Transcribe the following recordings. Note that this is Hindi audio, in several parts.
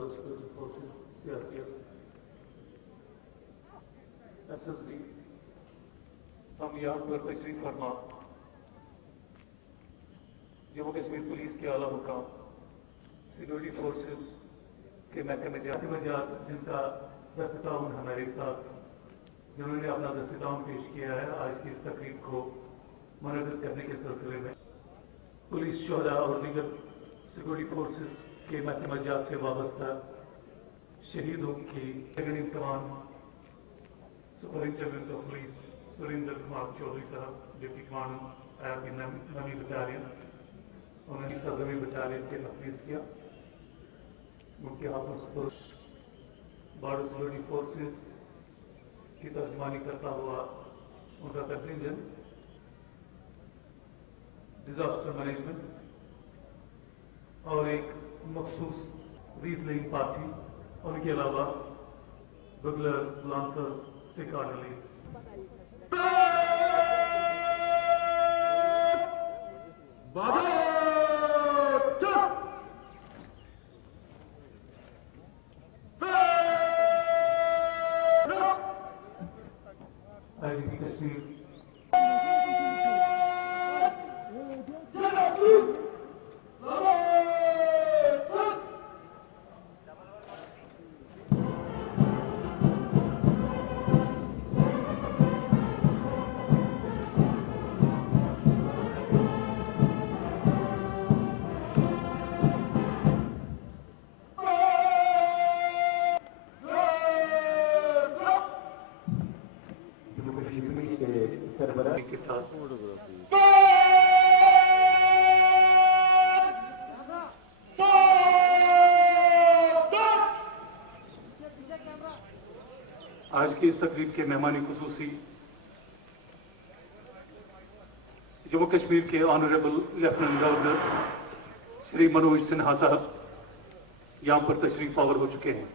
Border security forces, CRPF, SSB, हम यहाँ पर तशरीफ फरमा जम्मू कश्मीर पुलिस के आला हुकाम, सिक्योरिटी फोर्सेस के महकमे जात जिनका दस्ताउन हमारे साथ जिन्होंने अपना दस्ताउन पेश किया है आज की इस तकरीब को मुनक़्क़िद करने के सिलसिले में पुलिस शोहदा और दीगर सिक्योरिटी फोर्सेस के महकमा जात से वाबस्ता शहीदों की second command superintendent of police Surendra Kumar Chaudhary साहब, डिप्टी कमांडर नवी बटालियन, उन्होंने सदमी बटालियन के नफीज किया। उनके हाथों से बॉर्डर सिक्योरिटी फोर्सेस की तर्जमानी करता हुआ उनका कंटिंजेंट डिजास्टर मैनेजमेंट और एक मखसूस रीफलिंग पार्टी, उनके अलावा buglers, lancers, stick artillery. IGP Kashmir के साथ आज की इस तकरीब के मेहमानी खुसूसी जम्मू कश्मीर के honourable lieutenant governor Shri Manoj Sinha साहब यहां पर तशरीफ आवर हो चुके हैं।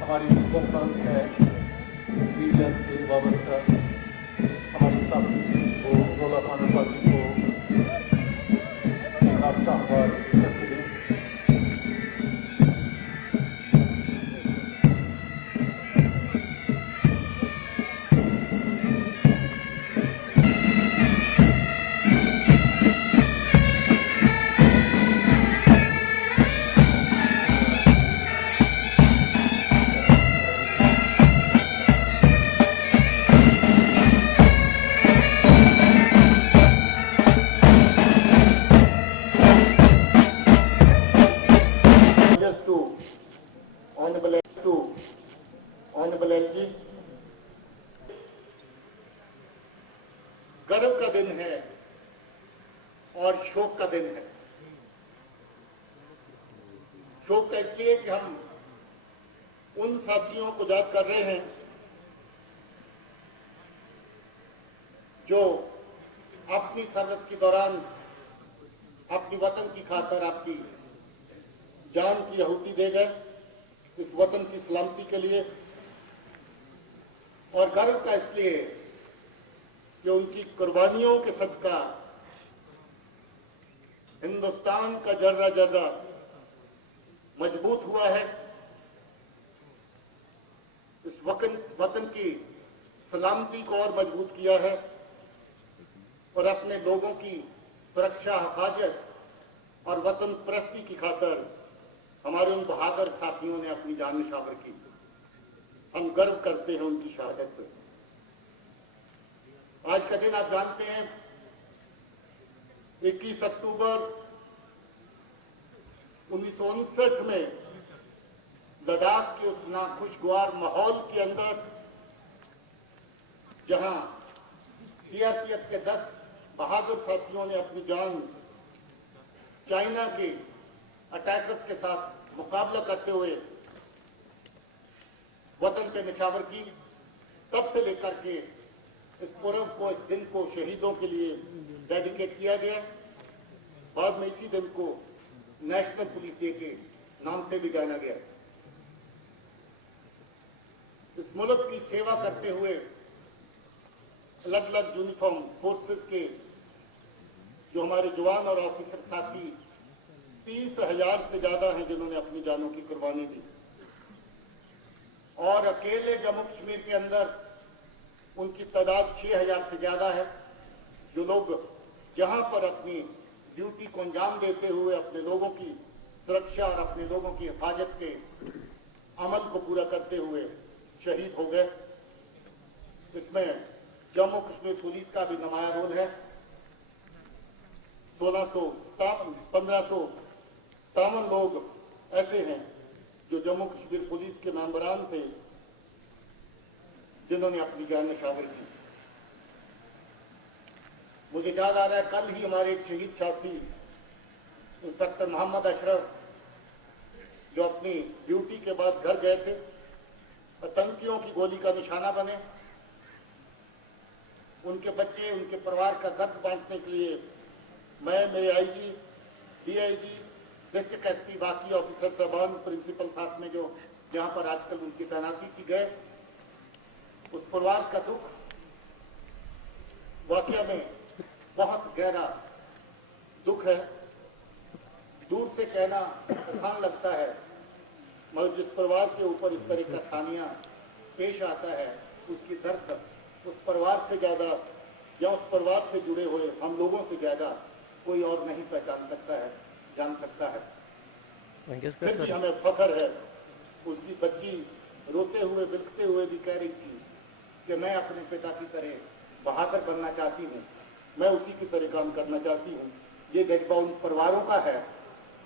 हमारी दरख्वास्त है मीडिया से वाबस्ता हमारी साथी को रोला पाना पार्टी को रास्ता अखबार करते हैं। ऑनरेबल एलजी, गर्व का दिन है और शोक का दिन है। शोक का इसलिए कि हम उन साथियों को याद कर रहे हैं जो अपनी सर्विस के दौरान अपनी वतन की खातिर आपकी जान की आहुति दे गए, इस वतन की सलामती के लिए। और गर्व का इसलिए कि उनकी कुर्बानियों के सदका हिंदुस्तान का जर्रा जर्रा मजबूत हुआ है। इस वतन की सलामती को और मजबूत किया है और अपने लोगों की सुरक्षा, हिफाजत और वतन परस्ती की खातिर हमारे उन बहादुर साथियों ने अपनी जान निछावर की। हम गर्व करते हैं उनकी शहादत पर। आज का दिन आप जानते हैं 21 अक्टूबर 1959 में लद्दाख के उस नाखुशगवार माहौल के अंदर जहां सीआरपीएफ के 10 बहादुर साथियों ने अपनी जान चाइना के अटैकर्स के साथ मुकाबला करते हुए वतन पे निछावर की, तब से लेकर के इस पर्व को, इस दिन को शहीदों के लिए डेडिकेट किया गया। बाद में इसी दिन को नेशनल पुलिस डे के नाम से भी जाना गया। इस मुल्क की सेवा करते हुए अलग अलग यूनिफॉर्म फोर्सेस के जो हमारे जवान और ऑफिसर साथी 30,000 से ज्यादा हैं जिन्होंने अपनी जानों की कुर्बानी दी। और अकेले जम्मू कश्मीर के अंदर उनकी तादाद 6,000 से ज्यादा है, जो लोग जहां पर अपनी ड्यूटी को अंजाम देते हुए अपने लोगों की सुरक्षा और अपने लोगों की हिफाजत के अमल को पूरा करते हुए शहीद हो गए। इसमें जम्मू कश्मीर पुलिस का भी नुमाया रोल है। 1557 लोग ऐसे हैं जो जम्मू कश्मीर पुलिस के मेंबरान थे जिन्होंने अपनी जान निछावर की। मुझे याद आ रहा है, कल ही हमारे एक शहीद साथी इंस्पेक्टर मोहम्मद अशरफ जो अपनी ड्यूटी के बाद घर गए थे, आतंकियों की गोली का निशाना बने। उनके बच्चे, उनके परिवार का दर्द बांटने के लिए मैं, मेरे आईजी, डीआईजी, डिस्ट्रिक्ट एसपी, बाकी ऑफिसर साहबान, प्रिंसिपल साथ में जो जहां पर आजकल उनकी तैनाती की गए, उस परिवार का दुख वाकई में बहुत गहरा दुख है। दूर से कहना आसान लगता है, मगर जिस परिवार के ऊपर इस तरह का सानिया पेश आता है, उसकी दर्द उस परिवार से ज्यादा या उस परिवार से जुड़े हुए हम लोगों से ज्यादा कोई और नहीं पहचान सकता है, जान सकता है। फिर भी हमें फख्र है, उसकी बच्ची रोते हुए, बिलखते हुए भी कह रही थी कि मैं अपने पिता की तरह बहादुर बनना चाहती हूँ, मैं उसी की तरह काम करना चाहती हूँ। ये जज्बा उन परिवारों का है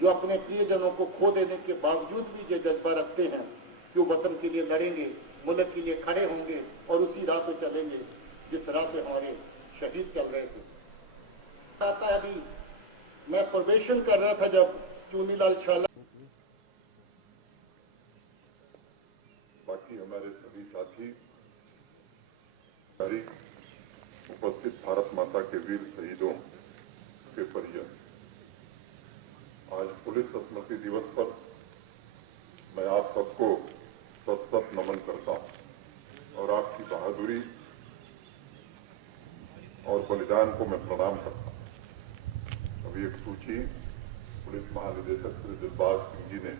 जो अपने प्रियजनों को खो देने के बावजूद भी ये जज्बा रखते हैं कि वो वतन के लिए लड़ेंगे, मुल्क के लिए खड़े होंगे और उसी राह पे चलेंगे जिस राह पे हमारे शहीद चल रहे थे। अभी मैं प्रोबेशन कर रहा था जब चुनीलाल छाला, बाकी हमारे सभी साथी, उपस्थित भारत माता के वीर शहीदों के परिजन, आज पुलिस स्मृति दिवस पर मैं आप सबको सत नमन करता हूं और आपकी बहादुरी और बलिदान को मैं प्रणाम करता हूं। अभी एक सूची पुलिस महानिदेशक श्री दिलबाग सिंह जी ने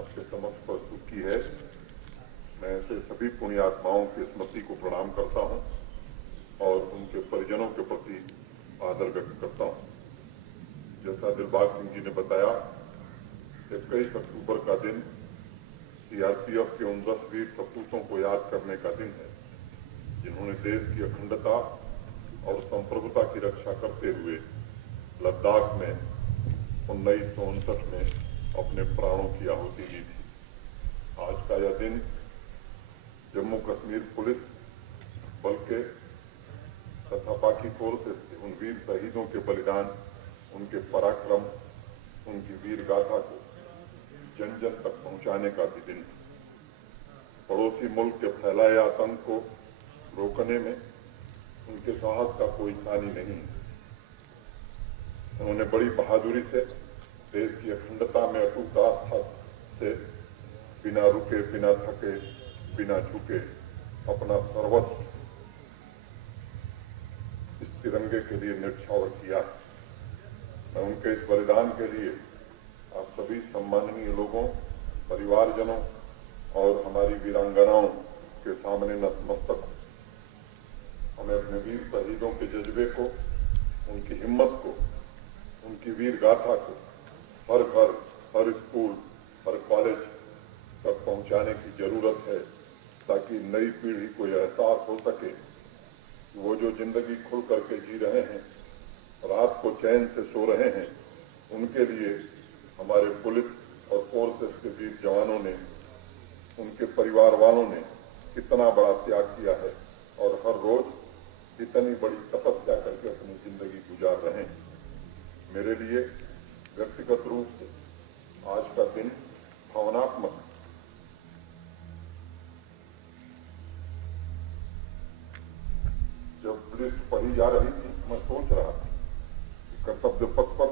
आपके समक्ष प्रस्तुत की है। मैं ऐसे सभी पुण्य आत्माओं की स्मृति को प्रणाम करता हूं और उनके परिजनों के प्रति आदर व्यक्त करता हूं। जैसा दिलबाग सिंह जी ने बताया, 21 अक्टूबर का दिन सीआरपीएफ के उन 10 वीर सपूतों को याद करने का दिन है जिन्होंने देश की अखंडता और संप्रभुता की रक्षा करते हुए लद्दाख में 1959 में अपने प्राणों की आहुति दी थी। आज का यह दिन जम्मू कश्मीर पुलिस बल के तथा बाकी फोर्सेस के उन वीर शहीदों के बलिदान, उनके पराक्रम, उनकी वीर गाथा को जन जन तक पहुंचाने का भी दिन है। पड़ोसी मुल्क के फैलाए आतंक को रोकने में उनके साहस का कोई सानी नहीं है। उन्होंने बड़ी बहादुरी से देश की अखंडता में अटूट आस्था से बिना रुके, बिना थके, बिना झुके अपना सर्वस्व इस तिरंगे के लिए न्यौछावर किया। मैं उनके इस बलिदान के लिए आप सभी सम्माननीय लोगों, परिवारजनों और हमारी वीरांगनाओं आपके सामने नतमस्तक हूं। हमें अपने वीर शहीदों के जज्बे को, उनकी हिम्मत को, उनकी वीर गाथा को हर घर, हर स्कूल, हर कॉलेज तक पहुंचाने की जरूरत है, ताकि नई पीढ़ी को यह एहसास हो सके कि वो जो जिंदगी खुल करके जी रहे हैं, रात को चैन से सो रहे हैं, उनके लिए हमारे पुलिस और फोर्सेस के वीर जवानों ने, उनके परिवार वालों ने कितना बड़ा त्याग किया है और हर रोज इतनी बड़ी तपस्या करके अपनी जिंदगी गुजार रहे हैं। मेरे लिए व्यक्तिगत रूप से आज का दिन भावनात्मक है। जब लिस्ट पढ़ी जा रही थी, मैं सोच रहा था कि कर्तव्य पथ पर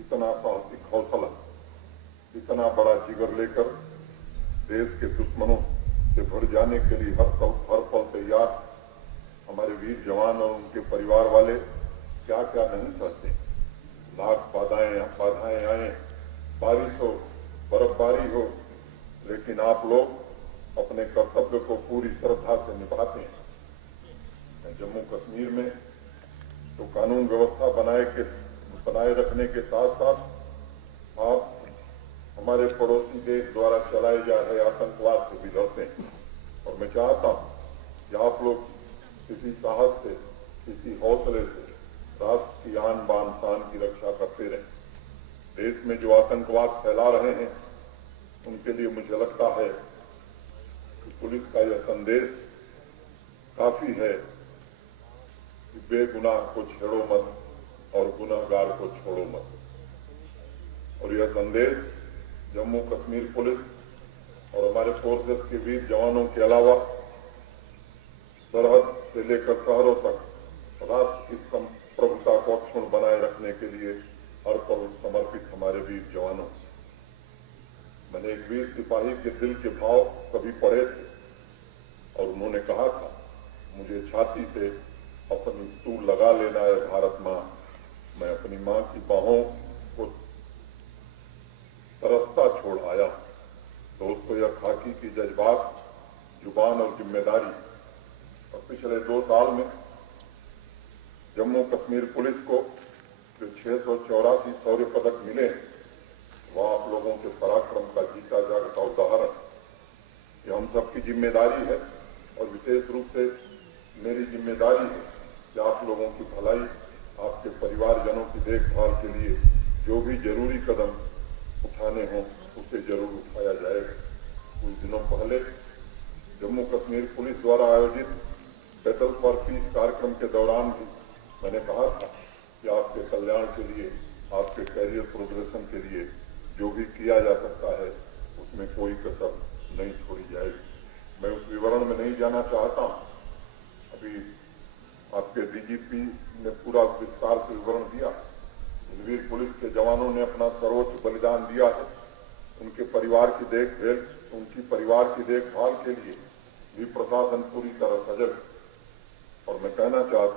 इतना साहसिक हौसला, इतना बड़ा जिगर लेकर देश के दुश्मनों से भर जाने के लिए हर पल तैयार हमारे वीर जवान और उनके परिवार वाले क्या क्या नहीं सहते। लाख बाधाएं आए, बारिश हो, बर्फबारी हो, लेकिन आप लोग अपने कर्तव्य को पूरी श्रद्धा से निभाते हैं। जम्मू कश्मीर में तो कानून व्यवस्था बनाए रखने के साथ साथ आप हमारे पड़ोसी देश द्वारा चलाए जा रहे आतंकवाद से भी लड़ते हैं। और मैं चाहता हूं कि आप लोग किसी साहस से, किसी हौसले से राष्ट्र की आन बान शान की रक्षा करते रहें। देश में जो आतंकवाद फैला रहे हैं, उनके लिए मुझे लगता है कि पुलिस का यह संदेश काफी है कि बेगुनाह को छेड़ो मत और गुनहगार को छोड़ो मत। और यह संदेश जम्मू कश्मीर पुलिस और हमारे फोर्सेस के वीर जवानों के अलावा सरहद से लेकर शहरों तक राष्ट्र की प्रभुता को अक्षुण्ण बनाए रखने के लिए हर पल समर्पित हमारे वीर जवानों। मैंने एक वीर सिपाही के दिल के भाव कभी पढ़े थे और उन्होंने कहा था, मुझे छाती से अपनी तू लगा लेना है भारत मां, मैं अपनी मां की बाहों को तरसता छोड़ आया। दोस्तों, यह खाकी की जज्बात, जुबान और जिम्मेदारी। और पिछले 2 साल में जम्मू कश्मीर पुलिस को जो 684 शौर्य पदक मिले, वह आप लोगों के पराक्रम का जीता जागता उदाहरण। ये हम सबकी जिम्मेदारी है और विशेष रूप से मेरी जिम्मेदारी है कि आप लोगों की भलाई, आपके परिवारजनों की देखभाल के लिए जो भी जरूरी कदम उठाने हों, उसे जरूर उठाया जाएगा। कुछ दिनों पहले जम्मू कश्मीर पुलिस द्वारा आयोजित बैटल फॉर पीस कार्यक्रम के दौरान भी मैंने कहा था कि आपके कल्याण के लिए, आपके कैरियर प्रोग्रेशन के लिए जो भी किया जा सकता है, उसमें कोई कसर नहीं छोड़ी जाएगी। मैं उस विवरण में नहीं जाना चाहता हूं। अभी आपके डीजीपी ने पूरा विस्तार से विवरण दिया। वीर पुलिस के जवानों ने अपना सर्वोच्च बलिदान दिया है। उनके परिवार की देखभाल के लिए भी प्रशासन पूरी तरह सजग। और मैं कहना चाहता